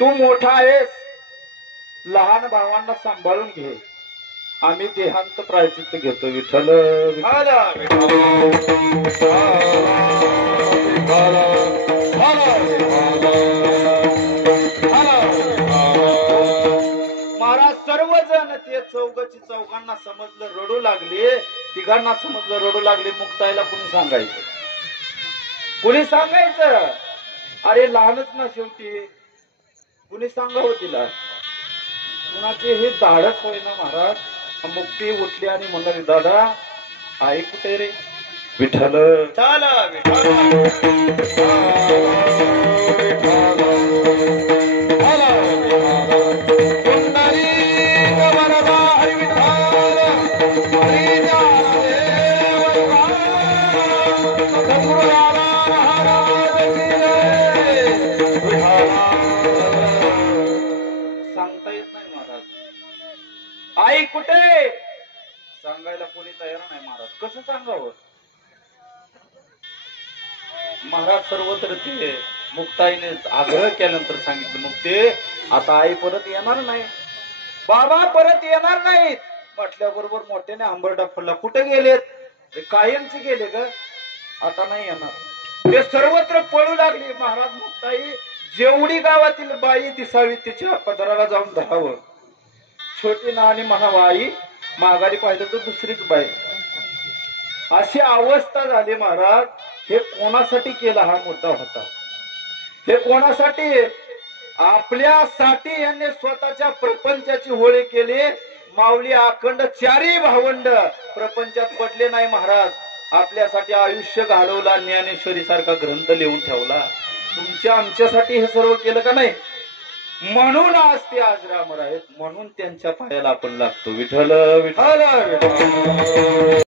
तू मोठा आहेस, लहान भावांना सांभाळून घे, आम्ही देहांत प्रायचित्त घेतो. विठ्ठल महाराज सर्वजण ते चौघांना समजलं रडू लागले, तिघांना समजलं रडू लागले. मुक्ताईला कुणी सांगायचं, कुणी सांगायचं? अरे लहानच ना शेवटी, कुणी सांगावं तिला? कुणाचे हे धाडच होईना महाराज. मुक्ती उठली आणि म्हणाली, दादा आई कुठे रे? विठ्ठल चला सांगता येत नाही महाराज. आई कुठे सांगायला कोणी तयार नाही महाराज. कसं सांगावं महाराज? सर्वत्र ते मुक्ताईने आग्रह केल्यानंतर सांगितलं, मुक्ते आता आई परत येणार नाही, बाबा परत येणार नाहीत म्हटल्याबरोबर मोठ्याने आंबरडा फुलला. कुठे गेलेत? कायमचे गेले का? आता नाही येणार. ते सर्वत्र पळू लागले. महाराज मुक्ताई जेवढी गावातील बाई दिसावी तिच्या पदराला जाऊन धरावं. छोटी ना आणि म्हणावं आई, माघारी पाहिलं तर दुसरीच बाई. अशी अवस्था झाली महाराज. हे कोणासाठी केला हा मुद्दा होता? हे कोणासाठी? आपल्यासाठी यांनी स्वतःच्या प्रपंचाची होळी केली. माऊली अखंड चारी भावंड प्रपंचात पडले नाही महाराज. आपल्यासाठी आयुष्य घालवला, ज्ञानेश्वरी सारखा ग्रंथ लिहून ठेवला. तुमच्या आमच्यासाठी हे सर्व केलं का नाही? म्हणून आज ते अजरामर आहेत, म्हणून त्यांच्या पायाला आपण लागतो. विठ्ठल विठ्ठल विठ्ठल.